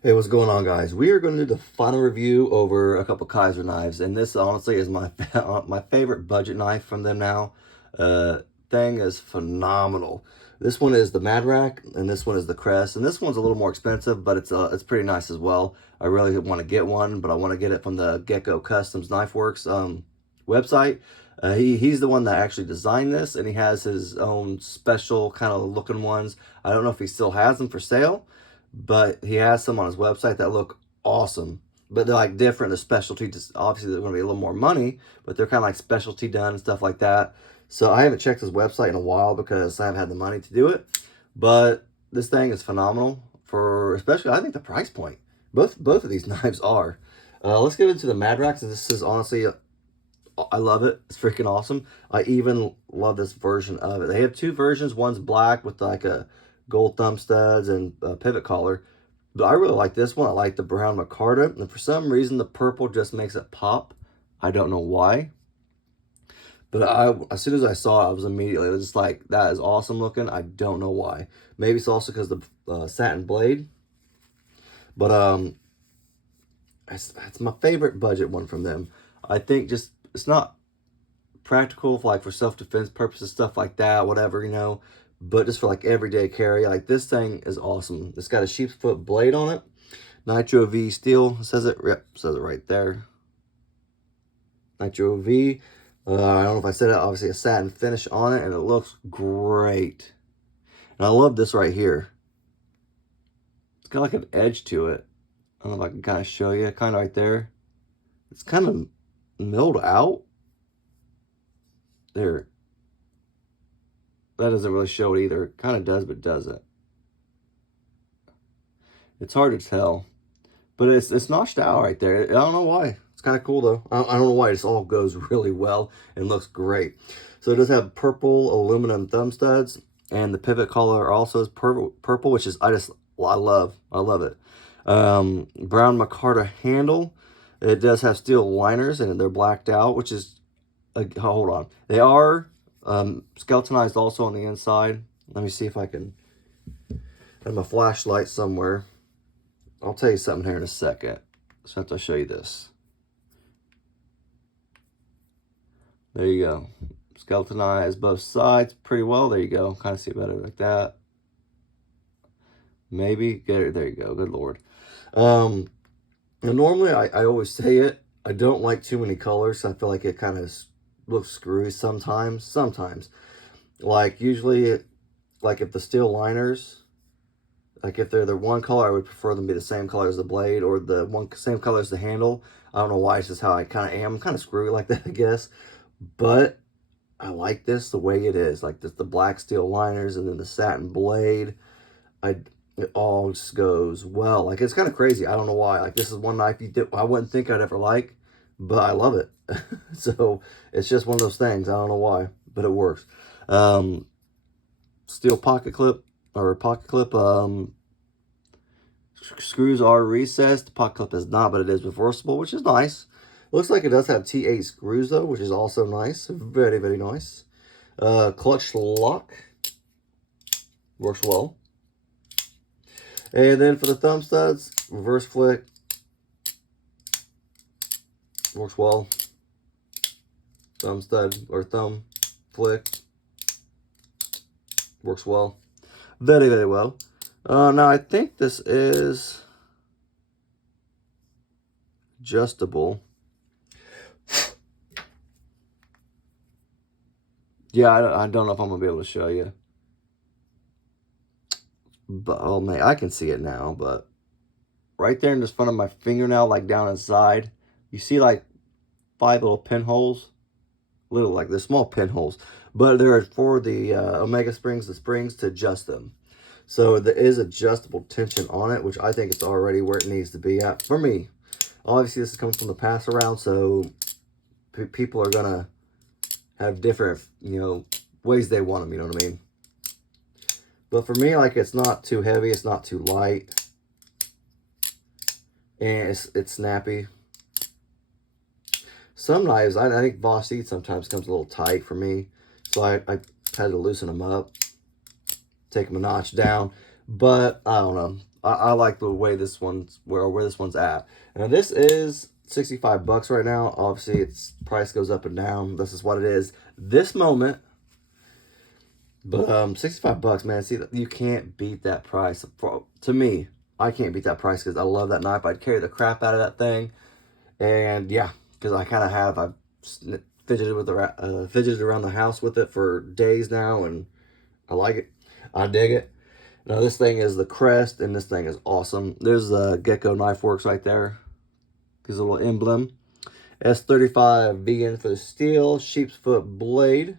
Hey, what's going on, guys? We are going to do the final review over a couple Kizer knives, and this honestly is my my favorite budget knife from them now. Uh, Thing is phenomenal. This one is the Madrac, and this one is the Crest, and this one's a little more expensive, but it's pretty nice as well. I really want to get one, but I want to get it from the Gecko Customs Knife Works website. He's the one that actually designed this, and he has his own special kind of looking ones. I don't know if he still has them for sale, but he has some on his website that look awesome. But they're like different. They're specialty. Just obviously, they're going to be a little more money, but they're kind of like specialty done and stuff like that. So I haven't checked his website in a while because I haven't had the money to do it. But this thing is phenomenal for, especially I think the price point. Both of these knives are. Let's get into the Madrax. And this is honestly, I love it. It's freaking awesome. I even love this version of it. They have two versions. One's black with like a gold thumb studs and a pivot collar. But I really like this one. I like the brown micarta. And for some reason, the purple just makes it pop. I don't know why. But as soon as I saw it, I was immediately, it was just like, that is awesome looking. I don't know why. Maybe it's also because the satin blade. But it's my favorite budget one from them. I think just, it's not practical for like for self-defense purposes, stuff like that, whatever, you know, but just for like everyday carry, like this thing is awesome. It's got a sheep's foot blade on it, Nitro V steel. It says it, yep, says it right there, Nitro V. I don't know if I said it, obviously a satin finish on it, and it looks great. And I love this right here. It's got like an edge to it. I don't know if I can kind of show you, kind of right there. It's kind of milled out there. That doesn't really show it either. It kind of does, but doesn't. It's hard to tell. But it's notched out right there. I don't know why. It's kind of cool, though. I don't know why. This all goes really well and looks great. So it does have purple aluminum thumb studs. And the pivot collar also is purple, which is, I love it. Brown micarta handle. It does have steel liners, and they're blacked out, which is, hold on. They are skeletonized also on the inside. Let me see if I can have my flashlight somewhere. I'll tell you something here in a second. So after I show you this. There you go. Skeletonized both sides pretty well. There you go. Kind of see better like that. Maybe. There you go. Good Lord. And normally I always say it. I don't like too many colors. I feel like it kind of looks screwy sometimes. Like usually, like if the steel liners, like if they're the one color, I would prefer them to be the same color as the blade, or the same color as the handle. I don't know why, it's just how I kind of am. I'm kind of screwy like that, I guess. But I like this the way it is. Like the black steel liners and then the satin blade. It all just goes well. Like it's kind of crazy. I don't know why. Like this is one knife I wouldn't think I'd ever like, but I love it. So it's just one of those things. I don't know why, but it works. Steel pocket clip. Screws are recessed. The pocket clip is not, but it is reversible, which is nice. Looks like it does have T8 screws though, which is also nice. Very, very nice. Clutch lock. Works well. And then for the thumb studs, reverse flick. Works well. Thumb stud or thumb flick. Works well. Very, very well. Now I think this is adjustable. Yeah, I don't know if I'm going to be able to show you. But, oh man, I can see it now, but right there in the front of my fingernail, like down inside, you see like 5 little pinholes. Little, like they're small pinholes. But they're for the Omega springs, the springs to adjust them. So there is adjustable tension on it, which I think it's already where it needs to be at for me. Obviously, this comes from the pass around, so people are going to have different, you know, ways they want them, you know what I mean? But for me, like, it's not too heavy, it's not too light, and it's snappy. Some knives, I think Voss Eat sometimes comes a little tight for me, so I had to loosen them up, take them a notch down. But I don't know. I like the way this one's where this one's at. Now this is $65 right now. Obviously, its price goes up and down. This is what it is this moment. But $65, man. See, you can't beat that price. To me, I can't beat that price because I love that knife. I'd carry the crap out of that thing, and yeah, because I kind of have. I've fidgeted around the house with it for days now, and I like it. I dig it. Now this thing is the Crest, and this thing is awesome. There's the Gecko Knife Works right there. His little emblem. S35 vegan for the steel. Sheep's foot blade.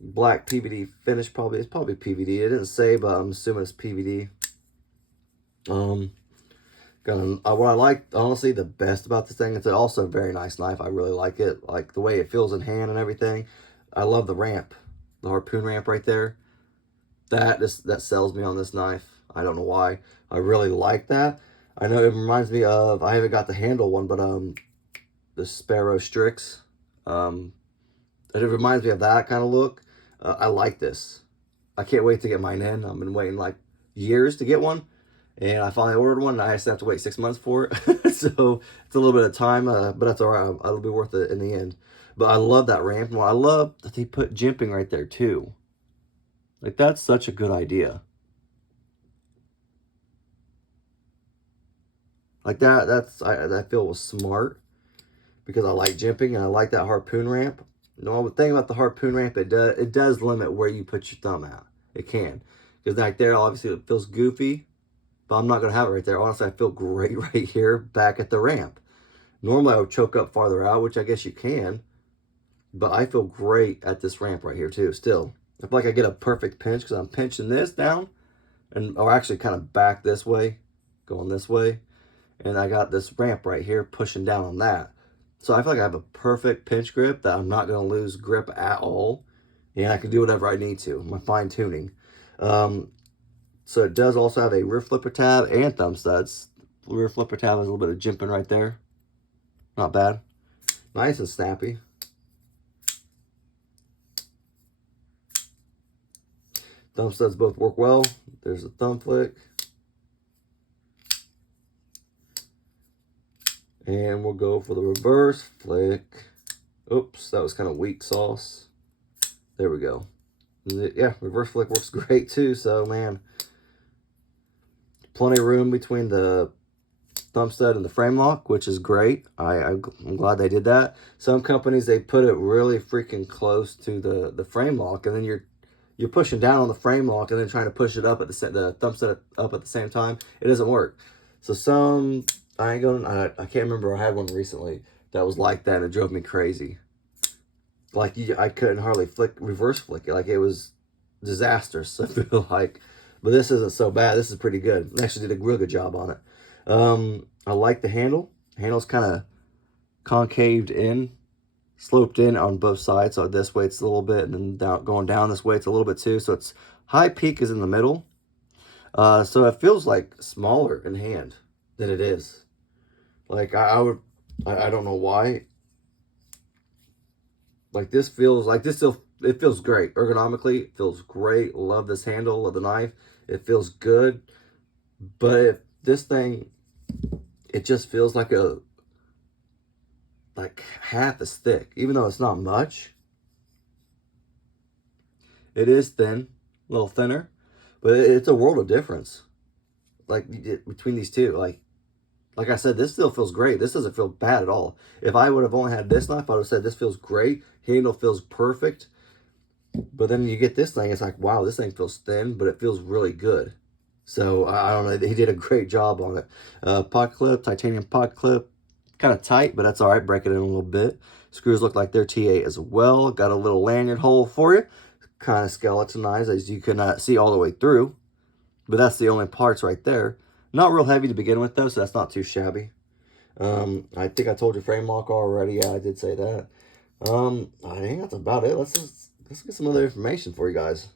Black PVD finish. It's probably PVD. It didn't say, but I'm assuming it's PVD. What I like, honestly, the best about this thing, it's also a very nice knife. I really like it. Like the way it feels in hand and everything. I love the ramp. The harpoon ramp right there. That sells me on this knife. I don't know why. I really like that. I know it reminds me of, I haven't got the handle one, but the Sparrow Strix. It reminds me of that kind of look. I like this. I can't wait to get mine in. I've been waiting like years to get one, and I finally ordered one, and I just have to wait 6 months for it. So it's a little bit of time, but that's all right. It'll be worth it in the end. But I love that ramp. I love that they put jimping right there too. Like, that's such a good idea. Like I feel was smart because I like jimping and I like that harpoon ramp. The thing about the harpoon ramp, it does limit where you put your thumb at. It can. Because right there, obviously, it feels goofy. But I'm not going to have it right there. Honestly, I feel great right here back at the ramp. Normally, I would choke up farther out, which I guess you can. But I feel great at this ramp right here, too, still. I feel like I get a perfect pinch because I'm pinching this down. Or actually kind of back this way. Going this way. And I got this ramp right here pushing down on that. So I feel like I have a perfect pinch grip that I'm not going to lose grip at all. And I can do whatever I need to. My fine tuning. So it does also have a rear flipper tab and thumb studs. The rear flipper tab has a little bit of jimping right there. Not bad. Nice and snappy. Thumb studs both work well. There's a thumb flick. And we'll go for the reverse flick. Oops, that was kind of weak sauce. There we go. Yeah, reverse flick works great too. So, man, plenty of room between the thumb stud and the frame lock, which is great. I'm glad they did that. Some companies, they put it really freaking close to the frame lock, and then you're pushing down on the frame lock and then trying to push it up at the thumb stud up at the same time. It doesn't work. So I can't remember. I had one recently that was like that, and it drove me crazy. Like, I couldn't hardly reverse flick it. Like, it was disastrous, I feel like. But this isn't so bad. This is pretty good. I actually did a real good job on it. I like the handle. The handle's kind of concaved in, sloped in on both sides. So this way it's a little bit, and then going down this way it's a little bit too. So it's high peak is in the middle. So it feels like smaller in hand than it is. Like, I don't know why. Like, it feels great. Ergonomically, it feels great. Love this handle of the knife. It feels good. But this thing, it just feels like half as thick. Even though it's not much. It is thin. A little thinner. But it's a world of difference. Like, between these two. Like I said, this still feels great. This doesn't feel bad at all. If I would have only had this knife, I would have said this feels great. Handle feels perfect. But then you get this thing, it's like, wow, this thing feels thin, but it feels really good. So, I don't know. He did a great job on it. Pod clip, titanium pod clip. Kind of tight, but that's all right. Break it in a little bit. Screws look like they're T8 as well. Got a little lanyard hole for you. Kind of skeletonized, as you cannot see all the way through. But that's the only parts right there. Not real heavy to begin with, though, so that's not too shabby. I think I told you frame lock already. Yeah, I did say that. I think that's about it. Let's get some other information for you guys.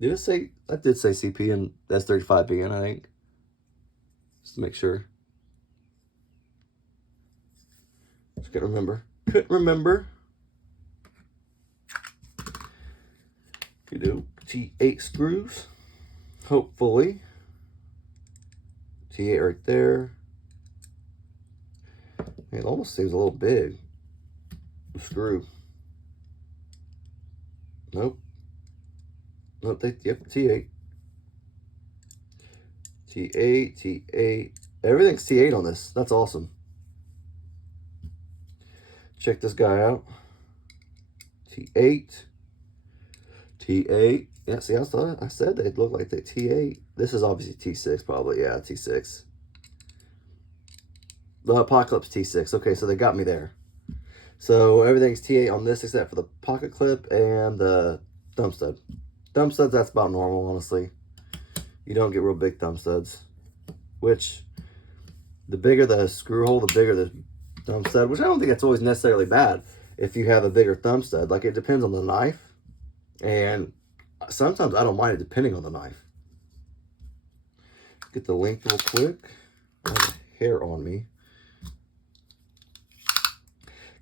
Did it say? I did say CP and S35 begin, I think. Just to make sure. Just couldn't remember. Couldn't remember. You do T8 screws. hopefully. T8 right there. It almost seems a little big. The screw. Nope. Nope, yep, T8. T8, T8. Everything's T8 on this. That's awesome. Check this guy out. T8. T8. Yeah, see, I said they'd look like the T8. This is obviously T6 probably. Yeah, T6. The Apocalypse T6. Okay, so they got me there. So everything's T8 on this except for the pocket clip and the thumb stud. Thumb studs, that's about normal, honestly. You don't get real big thumb studs. Which, the bigger the screw hole, the bigger the thumb stud. Which I don't think that's always necessarily bad if you have a bigger thumb stud. Like, it depends on the knife. And sometimes I don't mind it depending on the knife. Get the length real quick. I have a hair on me.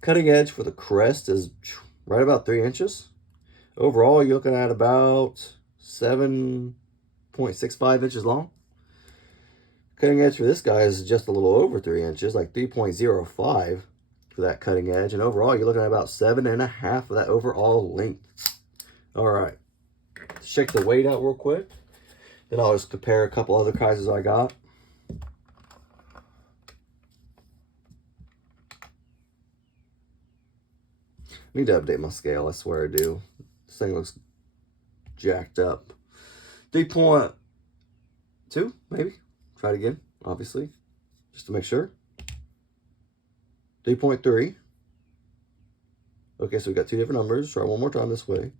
Cutting edge for the Crest is right about 3 inches. Overall, you're looking at about 7.65 inches long. Cutting edge for this guy is just a little over 3 inches, like 3.05 for that cutting edge. And overall, you're looking at about 7.5 of that overall length. All right. Let's check the weight out real quick. Then I'll just compare a couple other Kizers I got. I need to update my scale, I swear I do. This thing looks jacked up. 3.2, maybe. Try it again, obviously, just to make sure. 3.3. Okay, so we got two different numbers. Try one more time this way.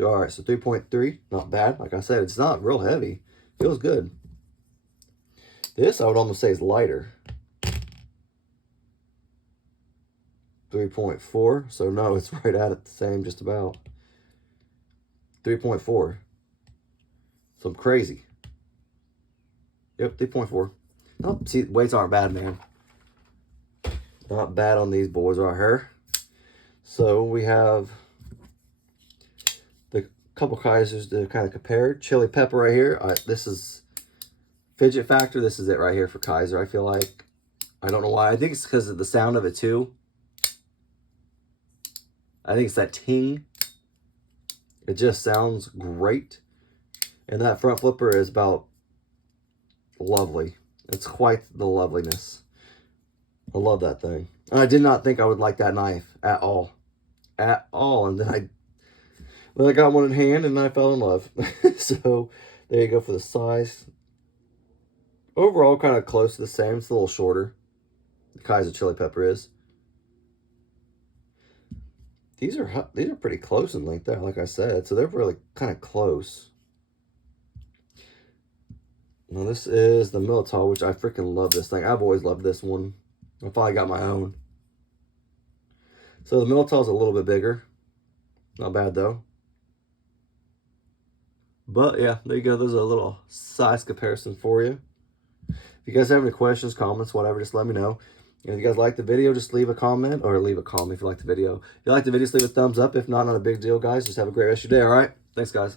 All right, so 3.3, not bad. Like I said, it's not real heavy. Feels good. This, I would almost say, is lighter. 3.4, so no, it's right at it the same, just about. 3.4. So I'm crazy. Yep, 3.4. Oh, see, weights aren't bad, man. Not bad on these boys right here. So we have the couple Kizers to kind of compare. Chili pepper right here. This is fidget factor. This is it right here for Kizer, I feel like. I don't know why. I think it's because of the sound of it, too. I think it's that ting. It just sounds great. And that front flipper is about lovely. It's quite the loveliness. I love that thing. And I did not think I would like that knife at all. At all. And then I got one in hand and I fell in love. So there you go for the size. Overall, kind of close to the same. It's a little shorter. The Kizer chili pepper is. These are pretty close in length there, like I said. So they're really kind of close. Now this is the Militao, which I freaking love this thing. I've always loved this one. I finally got my own. So the Militao is a little bit bigger. Not bad though. But yeah, there you go. There's a little size comparison for you. If you guys have any questions, comments, whatever, just let me know. And if you guys like the video, just leave a comment, or leave a comment if you like the video. If you like the video, just leave a thumbs up. If not, not a big deal, guys. Just have a great rest of your day, all right? Thanks, guys.